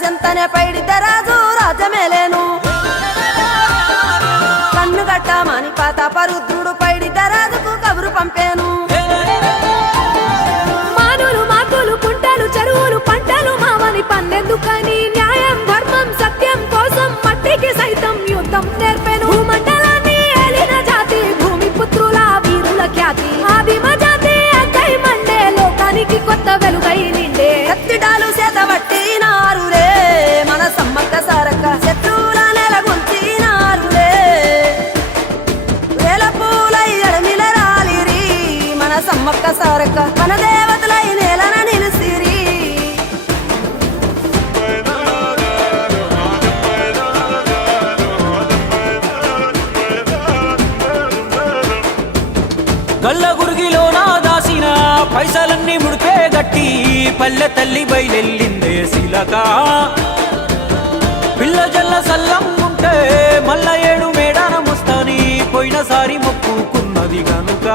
సెంతనే పైడిత రాజు రాజమేలేను కన్ను గట్టమని పాతాపరుద్రుడు పైడిత రాజుకు కబురు పంపేను మానులు మాకులు కుంటలు చెరువులు పంటలు మావని పన్నెందుకని న్యాయం ధర్మం సత్యం కోసం మట్టికి సైతం యుద్ధం నేర్పెను భూమండలాన్ని ఏలిన జాతి భూమి పుత్రుల వీరుల ఖ్యాతి ఆదిమ జాతి అక్కై మండే లోకానికి కొత్త వెలుగై నిండే కత్తిడాలు చేతబట్టి నారులే మన సమ్మక్క సారక్క శత్రువుల నెలగొంచినారులే వేల పూలై అడమిల రాలిరి మన సమ్మక్క సారక్క మన దేవతలై నేలన నిలిసిరి గల్ల గురిగిలోన దాసిన పైసలన్నీ ముడిపే గట్టి పల్లె తల్లి బయలెల్లిందే శిలక పిల్ల జల్ల సల్లం ఉంటే మల్ల 7 మేడాన ముస్తాని పోయినసారి మొక్కుకున్నది గనుక